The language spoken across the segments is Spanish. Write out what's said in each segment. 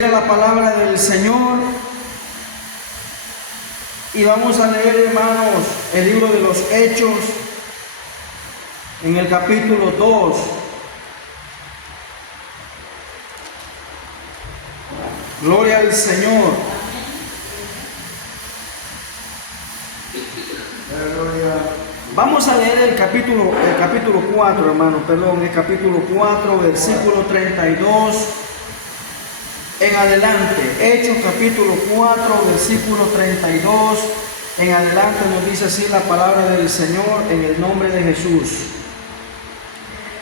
La palabra del Señor y vamos a leer, hermanos, el libro de los Hechos en el capítulo 2. Gloria al Señor. Vamos a leer el capítulo 4, hermano, el capítulo 4, versículo 32 en adelante. Hechos capítulo 4, versículo 32 en adelante nos dice así la palabra del Señor en el nombre de Jesús.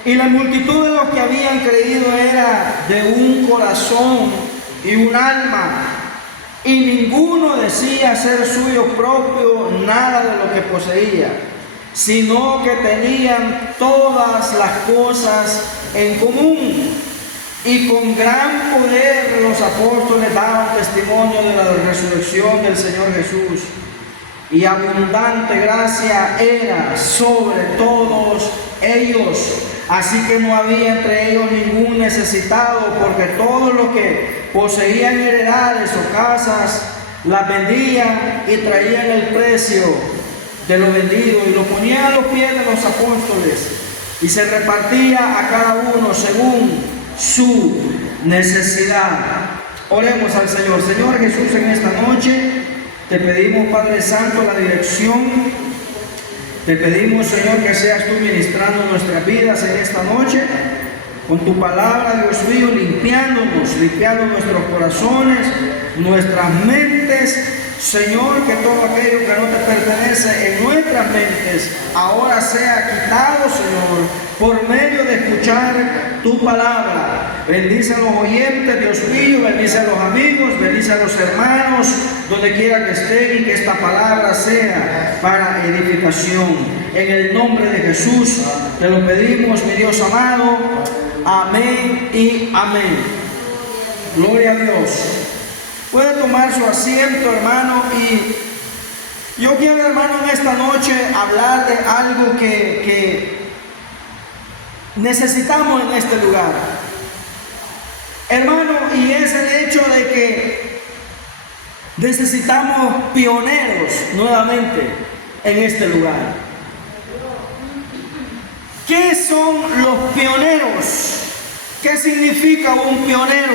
Y la multitud de los que habían creído era de un corazón y un alma, y ninguno decía ser suyo propio nada de lo que poseía, sino que tenían todas las cosas en común. Y con gran poder los apóstoles daban testimonio de la resurrección del Señor Jesús. Y abundante gracia era sobre todos ellos. Así que no había entre ellos ningún necesitado, porque todos los que poseían heredades o casas las vendían y traían el precio de lo vendido y lo ponían a los pies de los apóstoles. Y se repartía a cada uno según su necesidad. Oremos al Señor. Señor Jesús, en esta noche te pedimos, Padre Santo, la dirección. Te pedimos, Señor, que seas tú ministrando nuestras vidas en esta noche con tu palabra, Dios mío, limpiando nuestros corazones, nuestras mentes. Señor, que todo aquello que no te pertenece en nuestras mentes ahora sea quitado, Señor, por medio de escuchar tu palabra. Bendice a los oyentes, Dios mío, bendice a los amigos, bendice a los hermanos, donde quiera que estén, y que esta palabra sea para edificación. En el nombre de Jesús te lo pedimos, mi Dios amado. Amén y amén. Gloria a Dios. Puede tomar su asiento, hermano, y yo quiero, hermano, en esta noche hablar de algo que necesitamos en este lugar, hermano, y es el hecho de que necesitamos pioneros nuevamente en este lugar. ¿Qué son los pioneros? ¿Qué significa un pionero?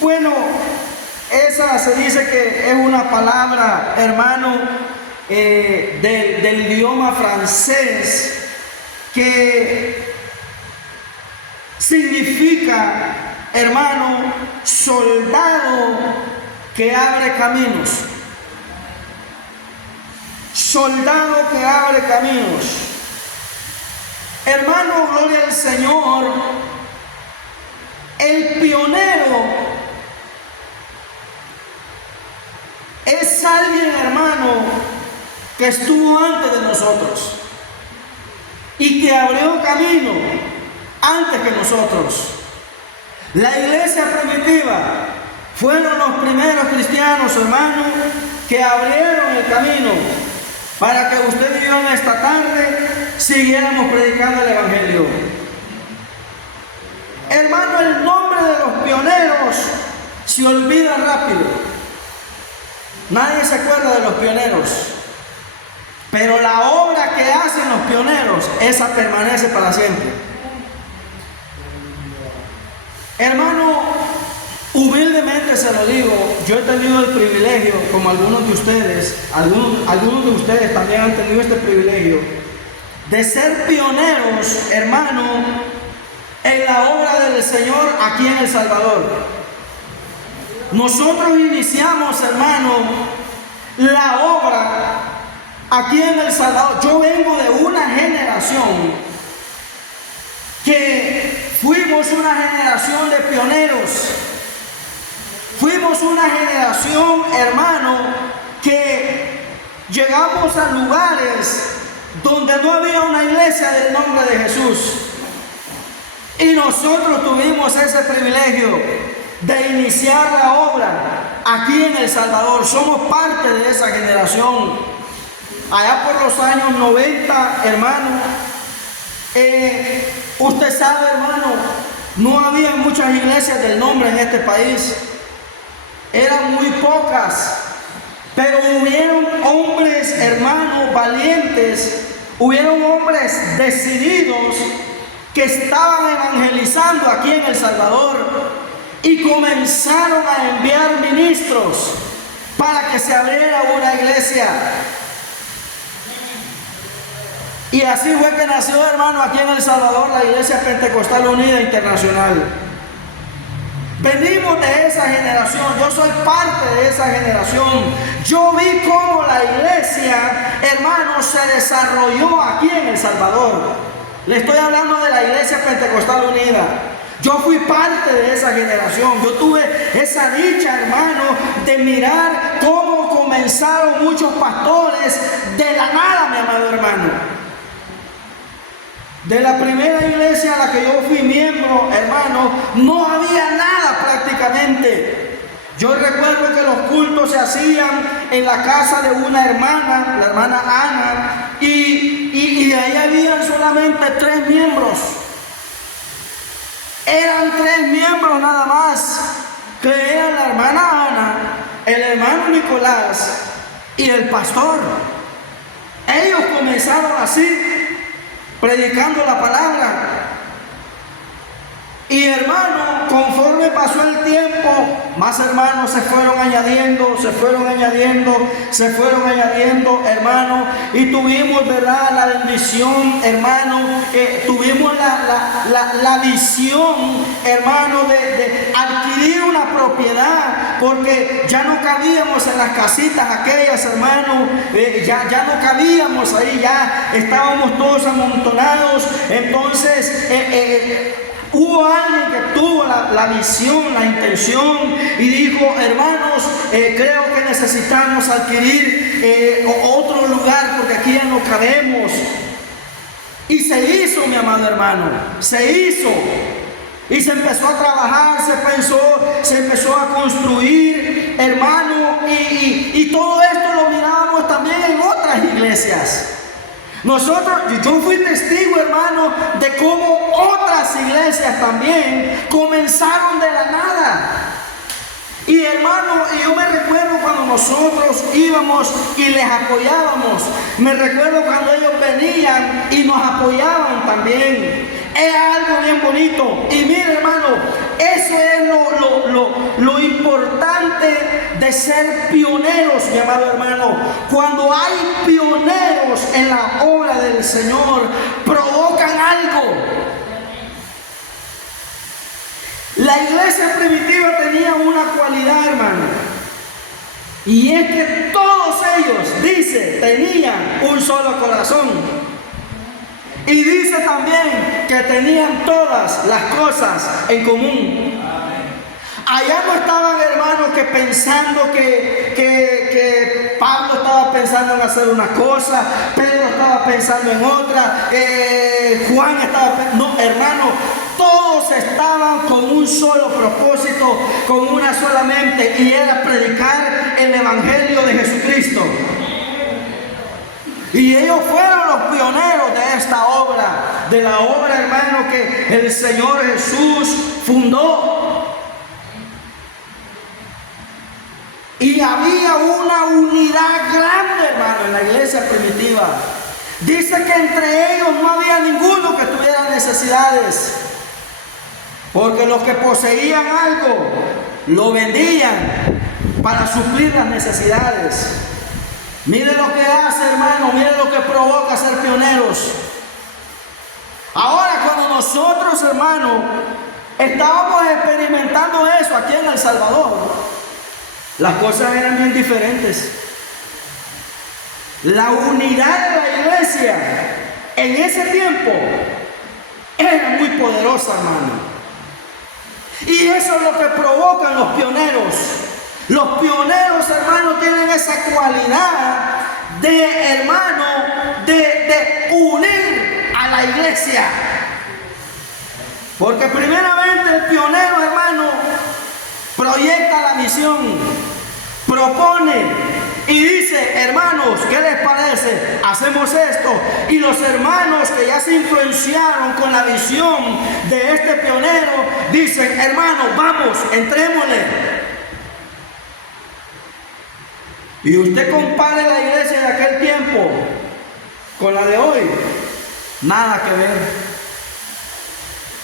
Bueno, esa se dice que es una palabra, hermano, del idioma francés, que significa, hermano, soldado que abre caminos. Soldado que abre caminos. Hermano, gloria al Señor. El pionero es alguien, hermano, que estuvo antes de nosotros y que abrió camino antes que nosotros. La iglesia primitiva fueron los primeros cristianos, hermano, que abrieron el camino para que usted y yo en esta tarde siguiéramos predicando el evangelio. Hermano, el nombre de los pioneros se olvida rápido. Nadie se acuerda de los pioneros, pero la obra que hacen los pioneros, esa permanece para siempre. Hermano, humildemente se lo digo, yo he tenido el privilegio, como algunos de ustedes, algunos de ustedes también han tenido este privilegio, de ser pioneros, hermano, en la obra del Señor aquí en El Salvador. Nosotros iniciamos, hermano, la obra aquí en El Salvador. Yo vengo de una generación que fuimos una generación de pioneros. Fuimos una generación, hermano, que llegamos a lugares donde no había una iglesia del nombre de Jesús. Y nosotros tuvimos ese privilegio de iniciar la obra aquí en El Salvador. Somos parte de esa generación. Allá por los años 90, hermano, usted sabe, hermano, No había muchas iglesias del nombre en este país. Eran muy pocas. Pero hubieron hombres, hermanos, valientes. Hubieron hombres decididos que estaban evangelizando aquí en El Salvador. Y comenzaron a enviar ministros para que se abriera una iglesia. Y así fue que nació, hermano, aquí en El Salvador, la Iglesia Pentecostal Unida Internacional. Venimos de esa generación, yo soy parte de esa generación. Yo vi cómo la iglesia, hermano, se desarrolló aquí en El Salvador. Le estoy hablando de la Iglesia Pentecostal Unida. Yo fui parte de esa generación. Yo tuve esa dicha, hermano, de mirar cómo comenzaron muchos pastores de la nada, mi amado hermano. De la primera iglesia a la que yo fui miembro, hermano, no había nada prácticamente. Yo recuerdo que los cultos se hacían en la casa de una hermana, la hermana Ana, y de ahí habían solamente 3 miembros. Eran 3 miembros nada más, que eran la hermana Ana, el hermano Nicolás y el pastor. Ellos comenzaron así, predicando la palabra. Y hermano, conforme pasó el tiempo, más hermanos se fueron añadiendo, hermano, y tuvimos, ¿verdad?, la bendición, hermano, tuvimos la visión, hermano, de adquirir una propiedad, porque ya no cabíamos en las casitas aquellas, hermano, ya no cabíamos ahí, ya estábamos todos amontonados. Entonces, hubo alguien que tuvo la visión, la intención y dijo: hermanos, creo que necesitamos adquirir otro lugar porque aquí ya no cabemos. Y se hizo, mi amado hermano, se hizo. Y se empezó a trabajar, se empezó a construir, hermano, y todo esto lo mirábamos también en otras iglesias. Yo fui testigo, hermano, de cómo otras iglesias también comenzaron de la nada. Y hermano, yo me recuerdo cuando nosotros íbamos y les apoyábamos. Me recuerdo cuando ellos venían y nos apoyaban también. Era algo bien bonito. Y mire, hermano, eso es lo importante de ser pioneros, mi amado hermano. Cuando hay pioneros en la obra del Señor, provocan algo. La iglesia primitiva tenía una cualidad, hermano, y es que todos ellos, dice, tenían un solo corazón. Y dice también que tenían todas las cosas en común. Allá no estaban, hermanos, que pensando que Pablo estaba pensando en hacer una cosa, Pedro estaba pensando en otra, Juan estaba pensando. No, hermano, todos estaban con un solo propósito, con una sola mente, y era predicar el evangelio de Jesucristo. Y ellos fueron los pioneros de esta obra, de la obra, hermano, que el Señor Jesús fundó. Y había una unidad grande, hermano, en la iglesia primitiva. Dice que entre ellos no había ninguno que tuviera necesidades, porque los que poseían algo lo vendían para suplir las necesidades. Mire lo que hace, hermano, mire lo que provoca ser pioneros. Ahora, cuando nosotros, hermano, estábamos experimentando eso aquí en El Salvador, las cosas eran bien diferentes. La unidad de la iglesia en ese tiempo era muy poderosa, hermano. Y eso es lo que provocan los pioneros. Los pioneros, hermanos, tienen esa cualidad de, hermano, de unir a la iglesia. Porque primeramente el pionero, hermano, proyecta la misión, propone, y dice: hermanos, ¿qué les parece? Hacemos esto. Y los hermanos que ya se influenciaron con la visión de este pionero dicen: hermanos, vamos, entrémosle. Y usted compare la iglesia de aquel tiempo con la de hoy, nada que ver.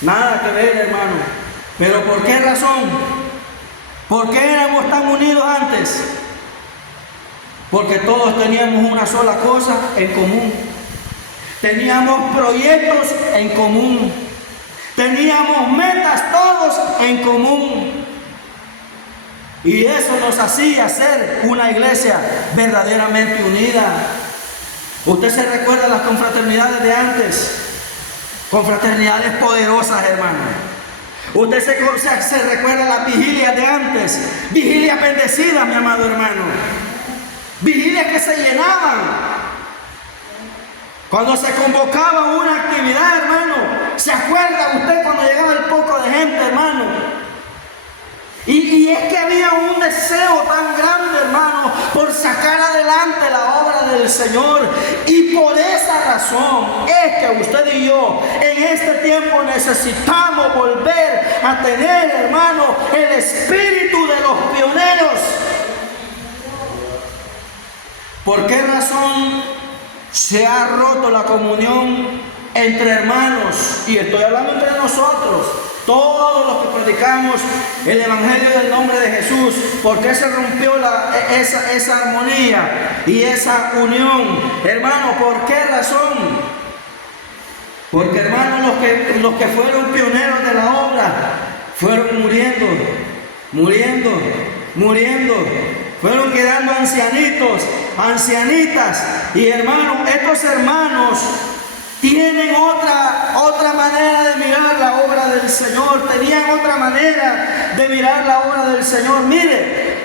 Nada que ver, hermano. ¿Pero por qué razón? ¿Por qué éramos tan unidos antes? Porque todos teníamos una sola cosa en común. Teníamos proyectos en común. Teníamos metas todos en común. Y eso nos hacía ser una iglesia verdaderamente unida. Usted se recuerda las confraternidades de antes. Confraternidades poderosas, hermano. Usted se recuerda las vigilias de antes. Vigilias bendecidas, mi amado hermano. Vigilias que se llenaban. Cuando se convocaba una actividad, hermano, ¿se acuerda usted cuando llegaba el poco de gente, hermano? Y es que había un deseo tan grande, hermano, por sacar adelante la obra del Señor. Y por esa razón es que usted y yo en este tiempo necesitamos volver a tener, hermano, el espíritu de los pioneros. ¿Por qué razón se ha roto la comunión entre hermanos? Y estoy hablando entre nosotros, todos los que predicamos el evangelio del nombre de Jesús. ¿Por qué se rompió esa armonía y esa unión? Hermano, ¿por qué razón? Porque, hermano, los que fueron pioneros de la obra fueron muriendo. Fueron quedando ancianitos, ancianitas. Y, hermano, estos hermanos tienen otra manera de mirar la obra del Señor. Tenían otra manera de mirar la obra del Señor. Mire,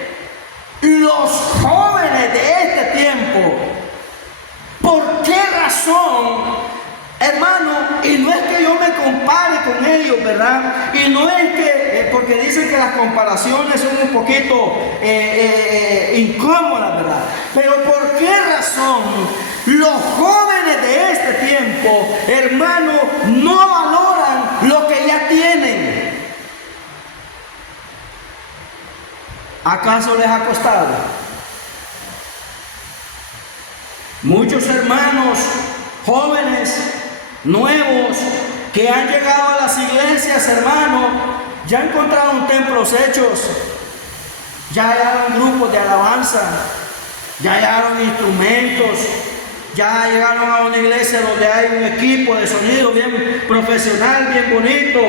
los jóvenes de este tiempo, ¿por qué razón, hermano? Y no es que yo me compare con ellos, ¿verdad? Y no es que, porque dicen que las comparaciones son un poquito incómodas, ¿verdad? Pero ¿por qué razón los jóvenes de este tiempo, hermano, no valoran lo que ya tienen? ¿Acaso les ha costado? Muchos hermanos jóvenes, nuevos, que han llegado a las iglesias, hermano, ya encontraron templos hechos, ya hallaron grupos de alabanza, ya hallaron instrumentos, ya llegaron a una iglesia donde hay un equipo de sonido bien profesional, bien bonito.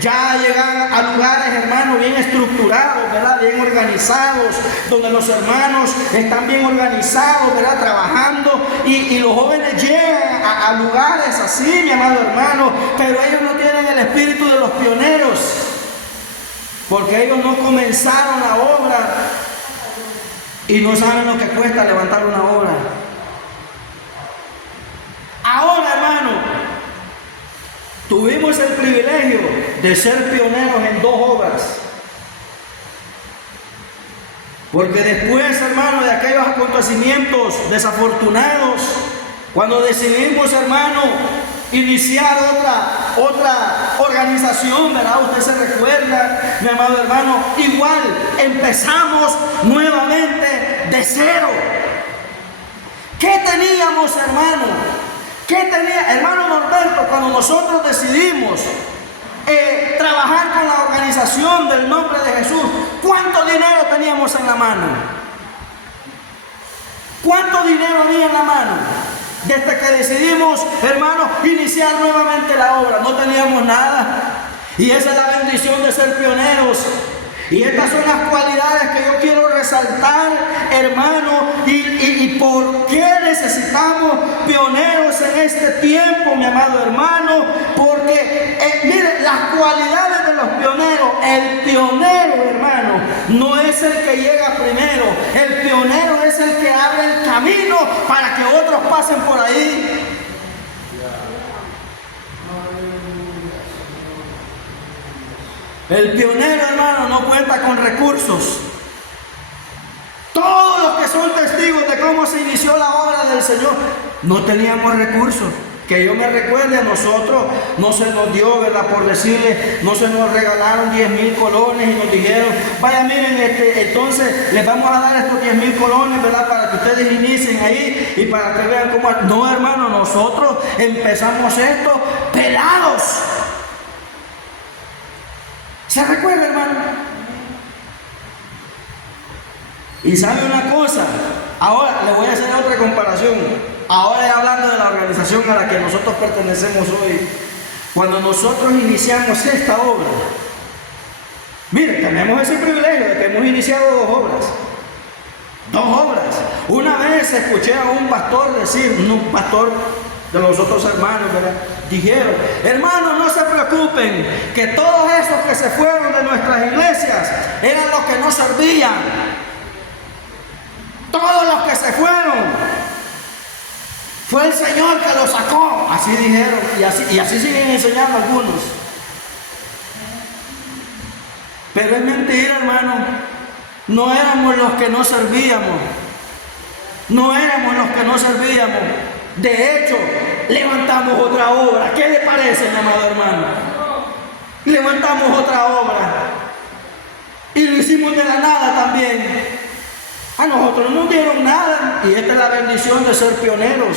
Ya llegan a lugares, hermanos, bien estructurados, ¿verdad? Bien organizados, donde los hermanos están bien organizados, ¿verdad? Trabajando, y los jóvenes llegan a lugares así, mi amado hermano, pero ellos no tienen el espíritu de los pioneros, porque ellos no comenzaron la obra y no saben lo que cuesta levantar una obra. Ahora, hermano, tuvimos el privilegio de ser pioneros en 2 obras. Porque después, hermano, de aquellos acontecimientos desafortunados, cuando decidimos, hermano, iniciar otra organización, ¿verdad? Usted se recuerda, mi amado hermano, igual empezamos nuevamente de cero. ¿Qué teníamos, hermano? ¿Qué tenía, hermano Norberto, cuando nosotros decidimos trabajar con la organización del nombre de Jesús? ¿Cuánto dinero teníamos en la mano? ¿Cuánto dinero había en la mano? Desde que decidimos, hermano, iniciar nuevamente la obra, no teníamos nada. Y esa es la bendición de ser pioneros. Y estas son las cualidades que yo quiero resaltar, hermano, y por qué necesitamos pioneros en este tiempo, mi amado hermano. Porque, mire, las cualidades de los pioneros, el pionero, hermano, no es el que llega primero, el pionero es el que abre el camino para que otros pasen por ahí. El pionero, hermano, no cuenta con recursos. Todos los que son testigos de cómo se inició la obra del Señor. No teníamos recursos. Que yo me recuerde, a nosotros no se nos dio, ¿verdad? Por decirle, no se nos regalaron 10,000 colones y nos dijeron, vaya, miren, entonces les vamos a dar estos 10,000 colones, ¿verdad? Para que ustedes inicien ahí y para que vean cómo. No, hermano, nosotros empezamos esto pelados. ¿Se recuerda, hermano? Y sabe una cosa, ahora le voy a hacer otra comparación. Ahora ya hablando de la organización a la que nosotros pertenecemos hoy, cuando nosotros iniciamos esta obra, mire, tenemos ese privilegio de que hemos iniciado dos obras. Una vez escuché a un pastor decir, un pastor de los otros hermanos, ¿verdad? Dijeron, hermanos, no se preocupen, que todos esos que se fueron de nuestras iglesias eran los que no servían. Todos los que se fueron, fue el Señor que los sacó. Así dijeron, y así siguen enseñando algunos. Pero es mentira, hermano. No éramos los que no servíamos. No éramos los que no servíamos. De hecho, levantamos otra obra. ¿Qué le parece, mi amado hermano? Levantamos otra obra. Y lo hicimos de la nada también. A nosotros no nos dieron nada. Y esta es la bendición de ser pioneros.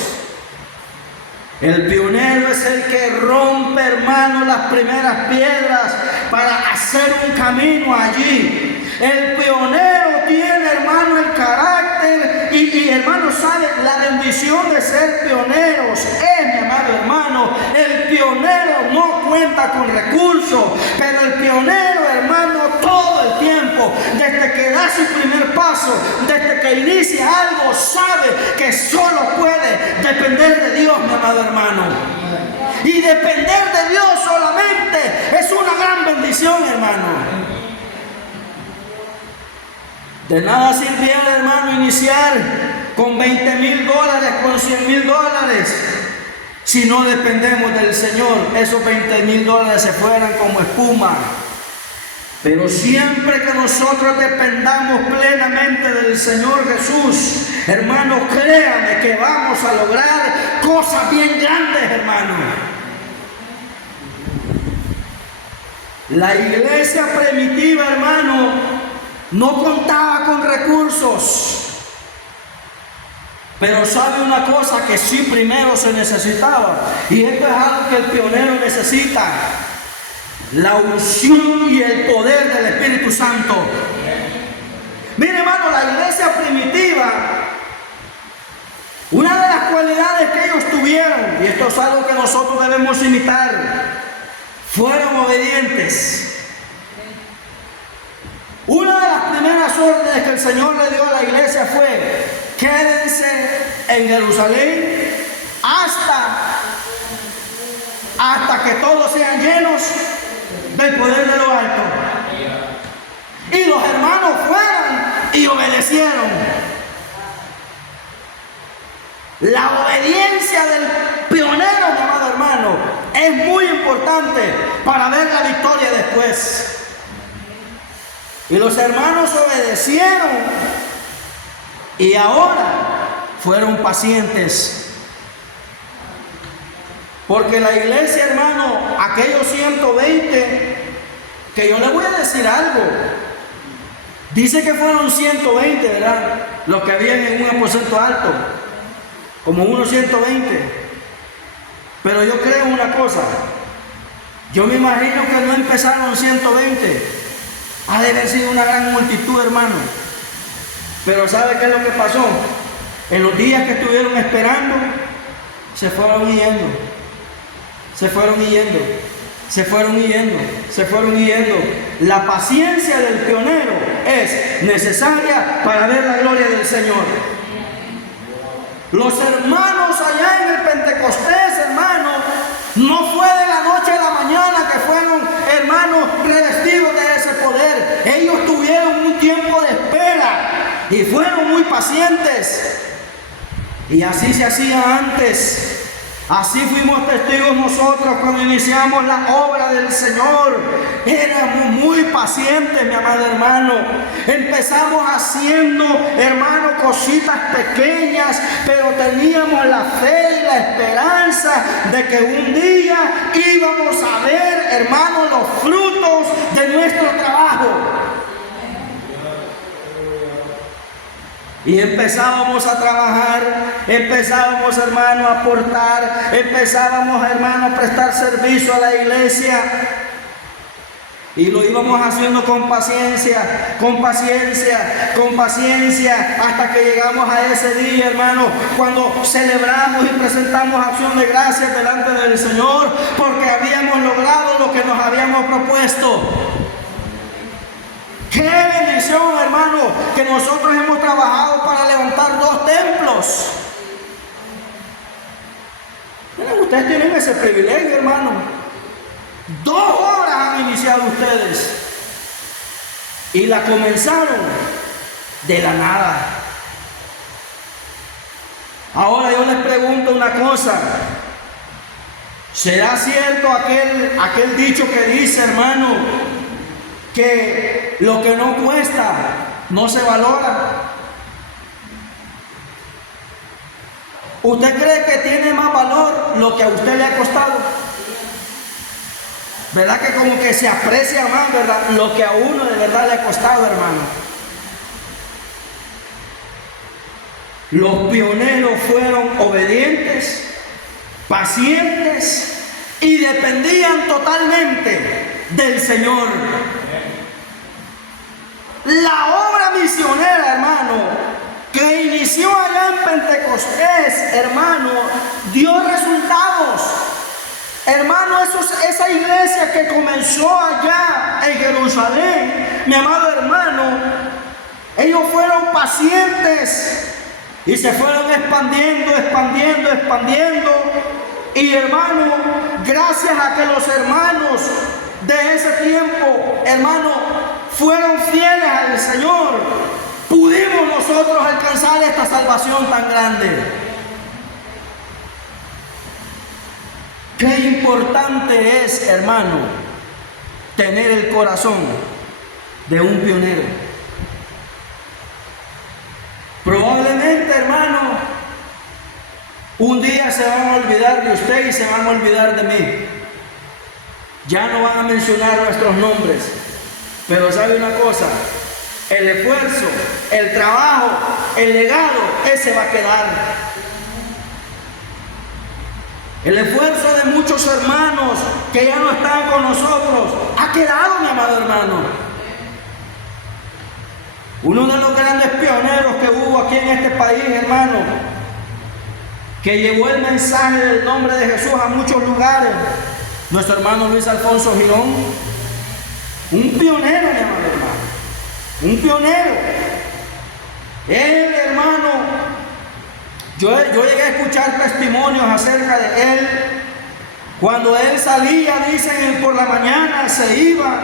El pionero es el que rompe, hermano, las primeras piedras para hacer un camino allí. El pionero tiene, hermano, el carácter y hermano, sabe la bendición de ser pioneros. Mi amado hermano, el pionero no cuenta con recursos, pero el pionero, hermano, todo el tiempo, desde que da su primer paso, desde que inicia algo, sabe que solo puede depender de Dios, mi amado hermano. Y depender de Dios solamente es una gran bendición, hermano. De nada sirviera, hermano, iniciar con $20,000, con $100,000, si no dependemos del Señor. Esos $20,000 se fueran como espuma. Pero siempre que nosotros dependamos plenamente del Señor Jesús, hermano, créanme que vamos a lograr cosas bien grandes, hermano. La iglesia primitiva, hermano, no contaba con recursos. Pero sabe una cosa que sí primero se necesitaba, y esto es algo que el pionero necesita: la unción y el poder del Espíritu Santo. Mire, hermano, la iglesia primitiva, una de las cualidades que ellos tuvieron, y esto es algo que nosotros debemos imitar, fueron obedientes. Una de las primeras órdenes que el Señor le dio a la iglesia fue: quédense en Jerusalén hasta que todos sean llenos del poder de lo alto. Y los hermanos fueron y obedecieron. La obediencia del pionero, mi amado hermano, es muy importante para ver la victoria después. Y los hermanos obedecieron y ahora fueron pacientes. Porque la iglesia, hermano, aquellos 120, que yo le voy a decir algo, dice que fueron 120, ¿verdad? Los que habían en un aposento alto, como unos 120. Pero yo creo una cosa, yo me imagino que no empezaron 120. Ha de haber sido una gran multitud, hermano. Pero ¿sabe qué es lo que pasó? En los días que estuvieron esperando, se fueron yendo. Se fueron yendo. Se fueron yendo. Se fueron yendo. La paciencia del pionero es necesaria para ver la gloria del Señor. Los hermanos allá en el Pentecostés, hermano, no fue de la noche a la mañana que fueron, hermanos, revestidos de ese poder. Ellos tuvieron un tiempo de espera y fueron muy pacientes. Y así se hacía antes. Así fuimos testigos nosotros cuando iniciamos la obra del Señor. Éramos muy pacientes, mi amado hermano. Empezamos haciendo, hermano, cositas pequeñas, pero teníamos la fe y la esperanza de que un día íbamos a ver, hermano, los frutos de nuestro trabajo. Y empezábamos a trabajar, empezábamos, hermano, a aportar, empezábamos, hermano, a prestar servicio a la iglesia. Y lo íbamos haciendo con paciencia, con paciencia, con paciencia, hasta que llegamos a ese día, hermano, cuando celebramos y presentamos acción de gracias delante del Señor, porque habíamos logrado lo que nos habíamos propuesto. ¡Qué bendición, hermano! Que nosotros hemos trabajado para levantar 2 templos. Miren, ustedes tienen ese privilegio, hermano. 2 obras han iniciado ustedes. Y la comenzaron de la nada. Ahora yo les pregunto una cosa. ¿Será cierto aquel dicho que dice, hermano, que lo que no cuesta no se valora? ¿Usted cree que tiene más valor lo que a usted le ha costado? ¿Verdad que como que se aprecia más, verdad, lo que a uno de verdad le ha costado, hermano? Los pioneros fueron obedientes, pacientes y dependían totalmente del Señor. La obra misionera, hermano, que inició allá en Pentecostés, hermano, dio resultados. Hermano, esa iglesia que comenzó allá en Jerusalén, mi amado hermano, ellos fueron pacientes y se fueron expandiendo. Y hermano, gracias a que los hermanos de ese tiempo, hermano, fueron fieles al Señor, pudimos nosotros alcanzar esta salvación tan grande. Qué importante es, hermano, tener el corazón de un pionero. Probablemente, hermano, un día se van a olvidar de usted y se van a olvidar de mí. Ya no van a mencionar nuestros nombres. Pero sabe una cosa, el esfuerzo, el trabajo, el legado, ese va a quedar. El esfuerzo de muchos hermanos que ya no están con nosotros ha quedado, mi amado hermano. Uno de los grandes pioneros que hubo aquí en este país, hermano, que llevó el mensaje del nombre de Jesús a muchos lugares, nuestro hermano Luis Alfonso Girón. Un pionero, mi amado hermano. Un pionero. Él, hermano, yo llegué a escuchar testimonios acerca de él. Cuando él salía, dicen, por la mañana se iba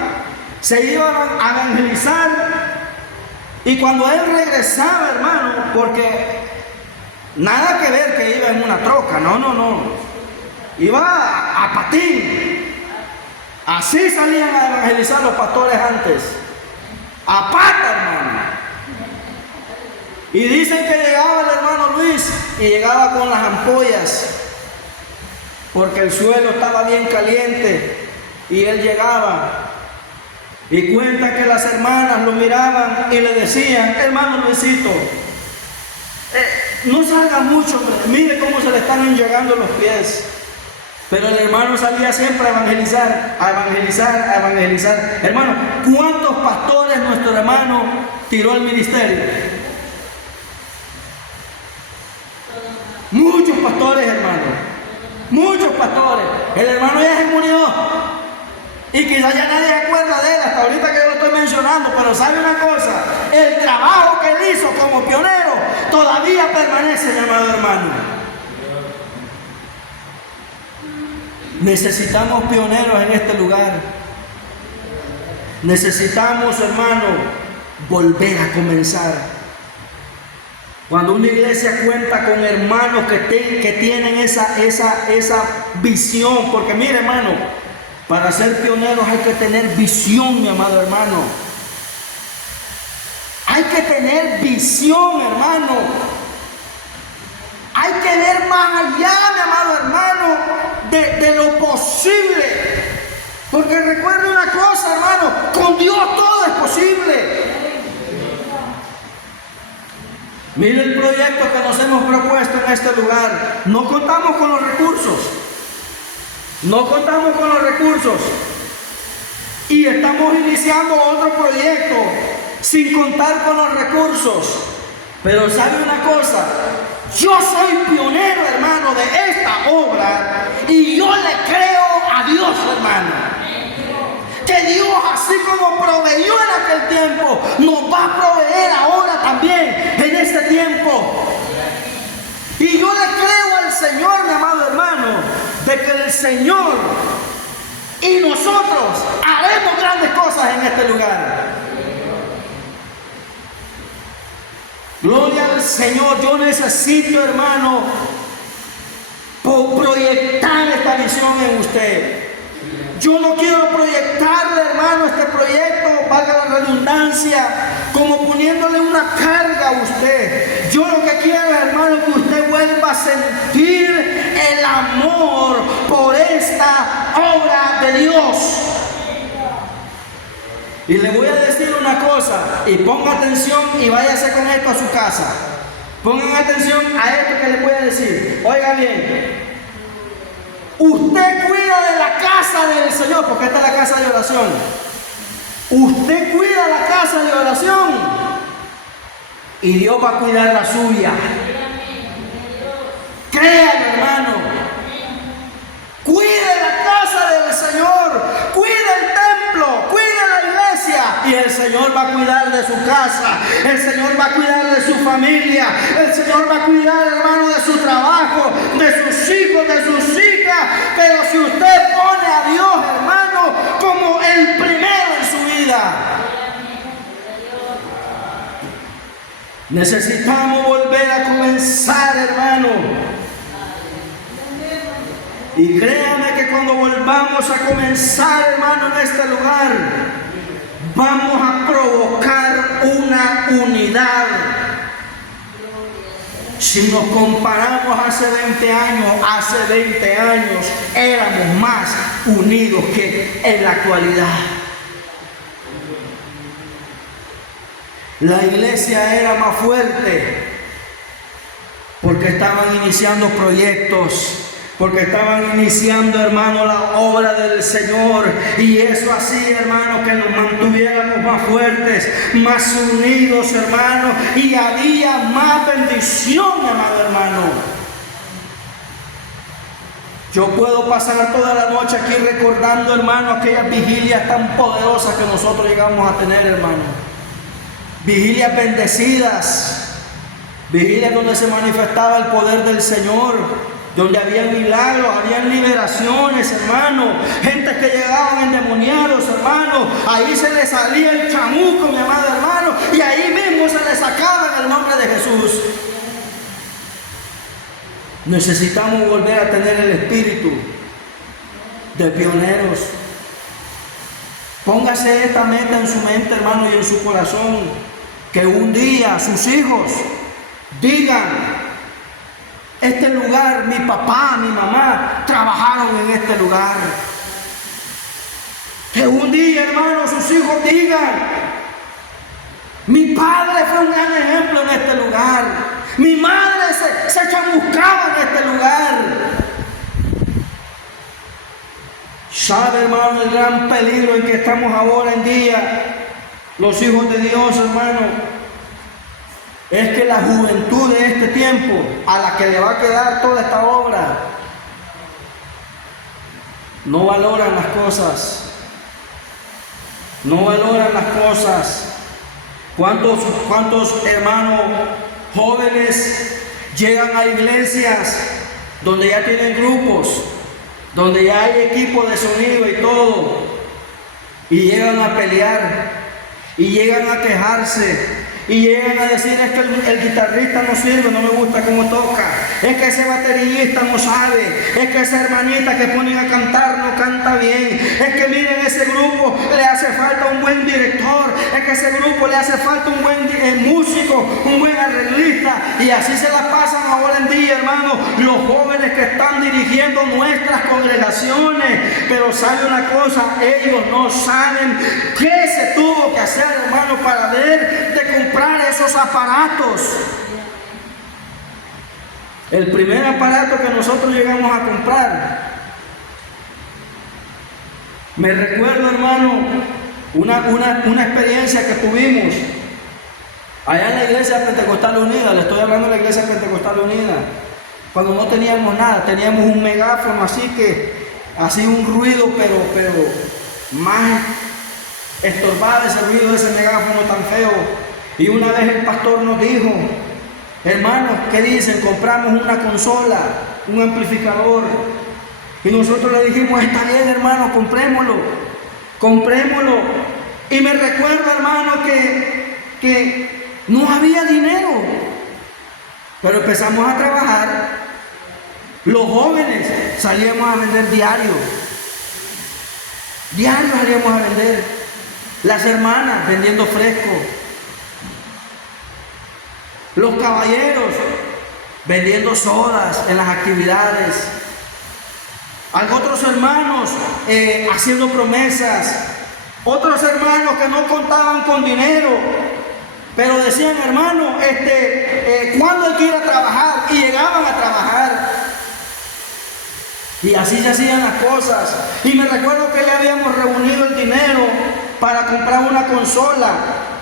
a evangelizar. Y cuando él regresaba, hermano, porque nada que ver que iba en una troca, no. Iba a patín. Así salían a evangelizar los pastores antes, a pata, hermano. Y dicen que llegaba el hermano Luis y llegaba con las ampollas, porque el suelo estaba bien caliente, y él llegaba. Y cuenta que las hermanas lo miraban y le decían, hermano Luisito, no salga mucho, mire cómo se le están llegando los pies. Pero el hermano salía siempre a evangelizar. Hermano, ¿cuántos pastores nuestro hermano tiró al ministerio? Muchos pastores, hermano. Muchos pastores. El hermano ya se murió. Y quizás ya nadie se acuerda de él hasta ahorita que yo lo estoy mencionando. Pero sabe una cosa, el trabajo que él hizo como pionero todavía permanece, mi amado hermano. Necesitamos pioneros en este lugar. Necesitamos, hermano, volver a comenzar. Cuando una iglesia cuenta con hermanos que tienen esa visión, porque mire hermano, para ser pioneros hay que tener visión, mi amado hermano. Hay que tener visión, hermano. Hay que ver más allá, mi amado hermano, de lo posible. Porque recuerde una cosa, hermano, con Dios todo es posible. Mire el proyecto que nos hemos propuesto en este lugar. No contamos con los recursos. No contamos con los recursos. Y estamos iniciando otro proyecto sin contar con los recursos. Pero ¿sabe una cosa? Yo soy pionero, hermano, de esta obra. Y yo le creo a Dios, hermano. Que Dios, así como proveyó en aquel tiempo, nos va a proveer ahora también en este tiempo. Y yo le creo al Señor, mi amado hermano, de que el Señor y nosotros haremos grandes cosas en este lugar. Gloria al Señor. Yo necesito, hermano, proyectar esta visión en usted. Yo no quiero proyectarle, hermano, este proyecto, valga la redundancia, como poniéndole una carga a usted. Yo lo que quiero, hermano, es que usted vuelva a sentir el amor por esta obra de Dios. Y le voy a decir una cosa, y ponga atención y váyase con esto a su casa. Pongan atención a esto que les voy a decir. Oiga bien. Usted cuida de la casa del Señor, porque esta es la casa de oración. Usted cuida la casa de oración y Dios va a cuidar la suya. Créanme, hermano. Cuide la casa del Señor, cuide el templo, cuide la iglesia y el Señor va a cuidar de su casa. El Señor va a cuidar de su familia. El Señor va a cuidar, hermano, de su trabajo, de sus hijos, de sus hijas. Pero si usted pone a Dios, hermano, como el primero en su vida, necesitamos volver a comenzar, hermano. Y créame que cuando volvamos a comenzar, hermano, en este lugar, vamos a provocar una unidad. Si nos comparamos hace 20 años éramos más unidos que en la actualidad. La iglesia era más fuerte porque estaban iniciando proyectos, porque estaban iniciando, hermano, la obra del Señor. Y eso así, hermano, que nos mantuviéramos más fuertes, más unidos, hermano. Y había más bendición, amado hermano. Yo puedo pasar toda la noche aquí recordando, hermano, aquellas vigilias tan poderosas que nosotros llegamos a tener, hermano. Vigilias bendecidas. Vigilias donde se manifestaba el poder del Señor. Donde había milagros, habían liberaciones, hermano. Gente que llegaban endemoniados, hermano. Ahí se les salía el chamuco, mi amado hermano. Y ahí mismo se les sacaba en el nombre de Jesús. Necesitamos volver a tener el espíritu de pioneros. Póngase esta meta en su mente, hermano, y en su corazón. Que un día sus hijos digan: este lugar, mi papá, mi mamá trabajaron en este lugar. Que un día, hermano, sus hijos digan: mi padre fue un gran ejemplo en este lugar. Mi madre se chamuscaba en este lugar. ¿Sabe, hermano, el gran peligro en que estamos ahora en día, los hijos de Dios, hermano? Es que la juventud de este tiempo, a la que le va a quedar toda esta obra, no valoran las cosas. No valoran las cosas. ¿Cuántos hermanos jóvenes llegan a iglesias donde ya tienen grupos, donde ya hay equipo de sonido y todo, y llegan a pelear, y llegan a quejarse, Y llegan a decir, es que el guitarrista no sirve, no me gusta cómo toca. Es que ese baterista no sabe. Es que esa hermanita que ponen a cantar no canta bien. Es que miren, ese grupo le hace falta un buen director. Es que ese grupo le hace falta un buen músico, un buen arreglista. Y así se la pasan ahora en día, hermano, los jóvenes que están dirigiendo nuestras congregaciones. Pero sabe una cosa, ellos no saben qué se tuvo que hacer, hermano, para ver de comprar esos aparatos. El primer aparato que nosotros llegamos a comprar, me recuerdo, hermano, una experiencia que tuvimos allá en la Iglesia Pentecostal Unida. Le estoy hablando de la Iglesia Pentecostal Unida, cuando no teníamos nada. Teníamos un megáfono así que hacía un ruido, pero más estorbaba ese ruido de ese megáfono tan feo. Y una vez el pastor nos dijo, hermanos, ¿qué dicen? Compramos una consola, un amplificador. Y nosotros le dijimos, está bien, hermano, comprémoslo. Y me recuerdo, hermano, que no había dinero. Pero empezamos a trabajar. Los jóvenes salíamos a vender diario. Diario salíamos a vender. Las hermanas vendiendo fresco. Los caballeros vendiendo sodas en las actividades. Otros hermanos haciendo promesas. Otros hermanos que no contaban con dinero, pero decían, hermano, ¿cuándo hay que ir a trabajar? Y llegaban a trabajar. Y así se hacían las cosas. Y me recuerdo que ya habíamos reunido el dinero para comprar una consola.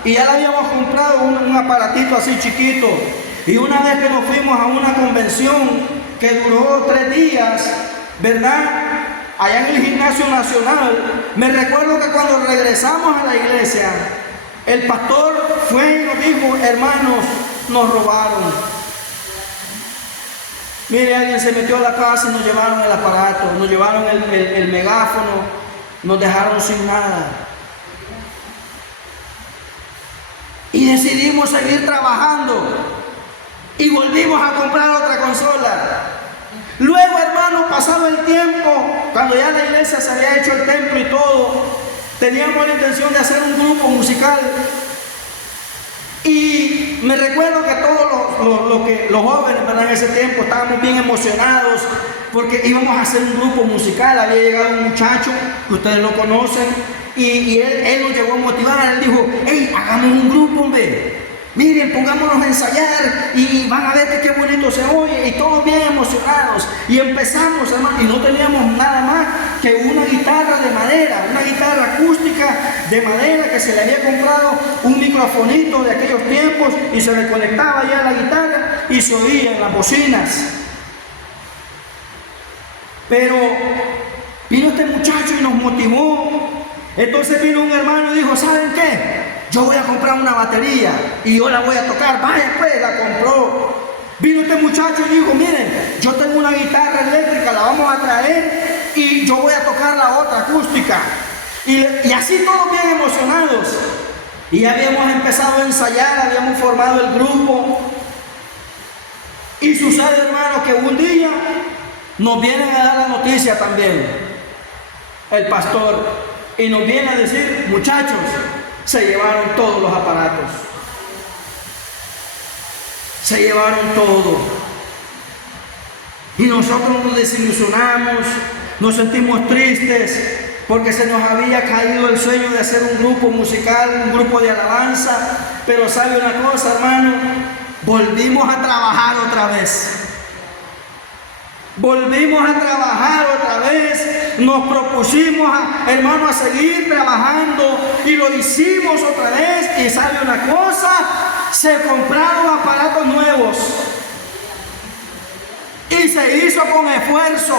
Y ya le habíamos comprado un aparatito así chiquito. Y una vez que nos fuimos a una convención que duró 3 días, ¿verdad? Allá en el Gimnasio Nacional, me recuerdo que cuando regresamos a la iglesia, el pastor fue y nos dijo, hermanos, nos robaron. Mire, alguien se metió a la casa y nos llevaron el aparato, nos llevaron el megáfono, nos dejaron sin nada. Y decidimos seguir trabajando y volvimos a comprar otra consola. Luego, hermano, pasado el tiempo, cuando ya la iglesia se había hecho el templo y todo, teníamos la intención de hacer un grupo musical. Y me recuerdo que todos los jóvenes, ¿verdad?, en ese tiempo estábamos bien emocionados porque íbamos a hacer un grupo musical. Había llegado un muchacho que ustedes lo conocen y él nos llegó a motivar. Él dijo, hey, hagamos un grupo, hombre. Miren, pongámonos a ensayar y van a ver que qué bonito se oye. Y todos bien emocionados. Y empezamos, hermano, y no teníamos nada más que una guitarra de madera, una guitarra acústica de madera que se le había comprado un microfonito de aquellos tiempos y se le conectaba ya a la guitarra y se oía en las bocinas. Pero vino este muchacho y nos motivó. Entonces vino un hermano y dijo, ¿saben qué? Yo voy a comprar una batería y yo la voy a tocar. Vaya pues, la compró. Vino este muchacho y dijo, miren, yo tengo una guitarra eléctrica, la vamos a traer y yo voy a tocar la otra acústica. Y así todos bien emocionados. Y habíamos empezado a ensayar, habíamos formado el grupo. Y sucede, hermano, que un día nos vienen a dar la noticia también, el pastor, y nos viene a decir, muchachos, se llevaron todos los aparatos. Se llevaron todo. Y nosotros nos desilusionamos, nos sentimos tristes, porque se nos había caído el sueño de hacer un grupo musical, un grupo de alabanza. Pero sabe una cosa, hermano, volvimos a trabajar otra vez. Volvimos a trabajar otra vez, nos propusimos, hermano, a seguir trabajando y lo hicimos otra vez. Y sabe una cosa, se compraron aparatos nuevos y se hizo con esfuerzo.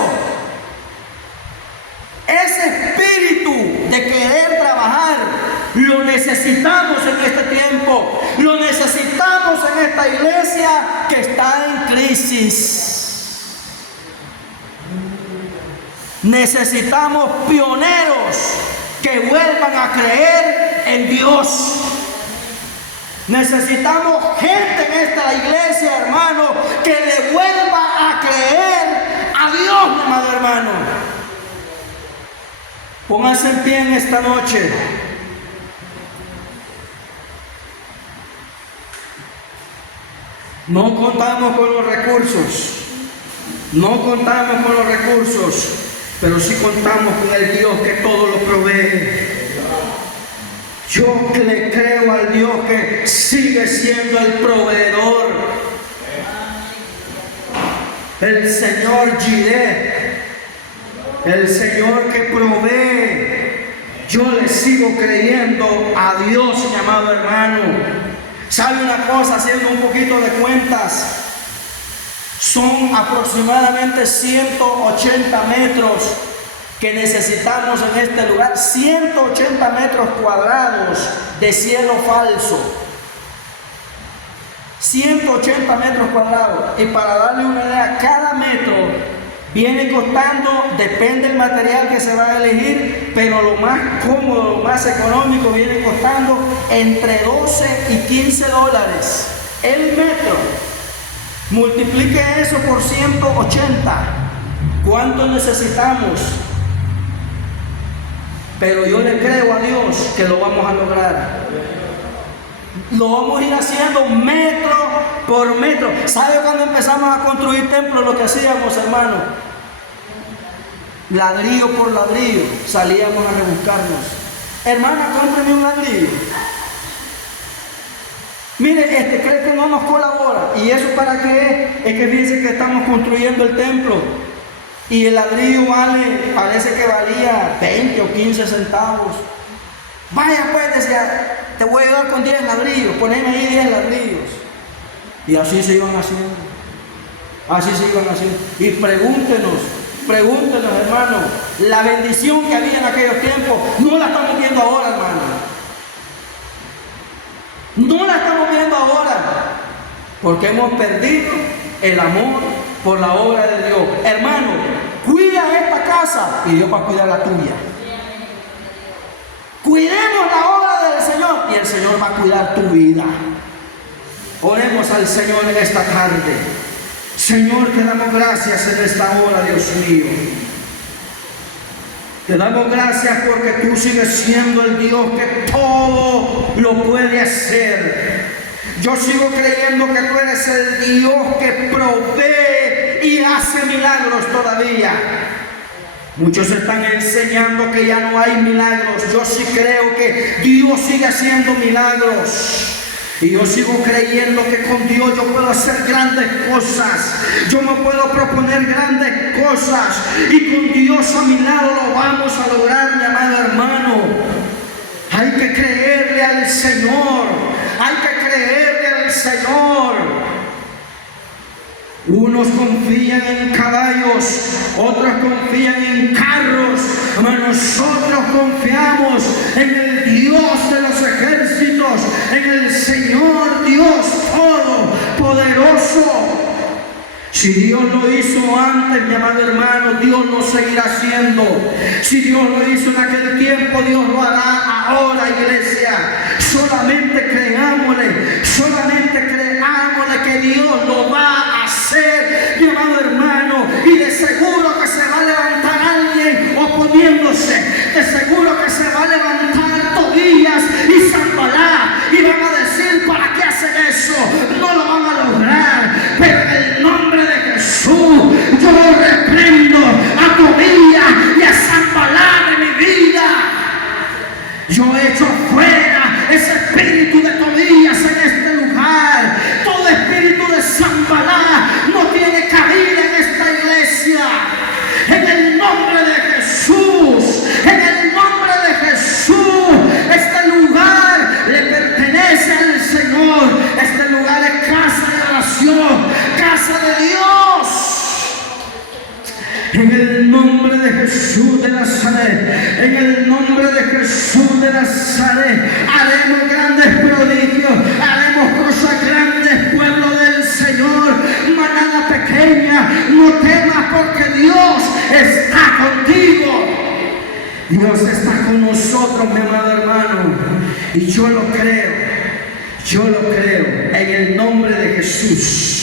Ese espíritu de querer trabajar lo necesitamos en este tiempo, lo necesitamos en esta iglesia que está en crisis. Necesitamos pioneros que vuelvan a creer en Dios. Necesitamos gente en esta iglesia, hermano, que le vuelva a creer a Dios, mi amado hermano. Pónganse en pie en esta noche. No contamos con los recursos. No contamos con los recursos, pero sí contamos con el Dios que todo lo provee. Yo le creo al Dios que sigue siendo el proveedor. El Señor Jireh, el Señor que provee. Yo le sigo creyendo a Dios, mi amado hermano. ¿Sabe una cosa? Haciendo un poquito de cuentas, son aproximadamente 180 metros que necesitamos en este lugar. 180 metros cuadrados de cielo falso. 180 metros cuadrados. Y para darle una idea, cada metro viene costando, depende del material que se va a elegir, pero lo más cómodo, lo más económico, viene costando entre 12 y 15 dólares el metro. Multiplique eso por 180. ¿Cuánto necesitamos? Pero yo le creo a Dios que lo vamos a lograr. Lo vamos a ir haciendo metro por metro. ¿Sabe cuando empezamos a construir templos lo que hacíamos, hermano? Ladrillo por ladrillo salíamos a rebuscarnos. Hermana, cómpreme un ladrillo. Mire, cree que no nos colabora. ¿Y eso para qué es? Es que dice que estamos construyendo el templo y el ladrillo parece que valía 20 o 15 centavos. Vaya pues, decía, te voy a ayudar con 10 ladrillos, poneme ahí 10 ladrillos. Y así se iban haciendo. Así se iban haciendo. Y pregúntenos, hermano, la bendición que había en aquellos tiempos, no la estamos viendo ahora, hermano. No la estamos viendo ahora, porque hemos perdido el amor por la obra de Dios. Hermano, cuida esta casa y Dios va a cuidar la tuya. Cuidemos la obra del Señor y el Señor va a cuidar tu vida. Oremos al Señor en esta tarde. Señor, te damos gracias en esta hora, Dios mío. Te damos gracias porque tú sigues siendo el Dios que todo lo puede hacer. Yo sigo creyendo que tú eres el Dios que provee y hace milagros todavía. Muchos están enseñando que ya no hay milagros. Yo sí creo que Dios sigue haciendo milagros. Y yo sigo creyendo que con Dios yo puedo hacer grandes cosas. Yo me puedo proponer grandes cosas. Y con Dios a mi lado lo vamos a lograr, mi amado hermano. Hay que creerle al Señor. Hay que creerle al Señor. Unos confían en caballos, otros confían en carros, pero nosotros confiamos en el Dios de los ejércitos, en el Señor Dios Todopoderoso. Si Dios lo hizo antes, mi amado hermano, Dios lo seguirá haciendo. Si Dios lo hizo en aquel tiempo, Dios lo hará ahora, iglesia. Solamente creámosle, que Dios lo va a hacer, mi amado hermano. Y de seguro que se va a levantar alguien oponiéndose. De seguro que se va a levantar Tobías y Sanballat y van a decir, ¿para qué hacen eso? No lo van a lograr. Pero en el nombre de Jesús, yo reprendo a Tobías y a Sanballat de mi vida. Yo echo fuera ese espíritu de Tobías en este lugar. Todo espíritu de Sanballat no tiene cabida en esta iglesia. En el nombre de Jesús, en el nombre de Jesús, este lugar le pertenece al Señor. Este lugar es casa de oración, casa de Dios. En el nombre de Jesús de Nazaret, en el nombre de Jesús de Nazaret, haremos grandes prodigios, haremos cosas grandes, pueblo del Señor. Manada pequeña, no temas porque Dios está contigo. Dios está con nosotros, mi amado hermano, y yo lo creo. Yo lo creo en el nombre de Jesús.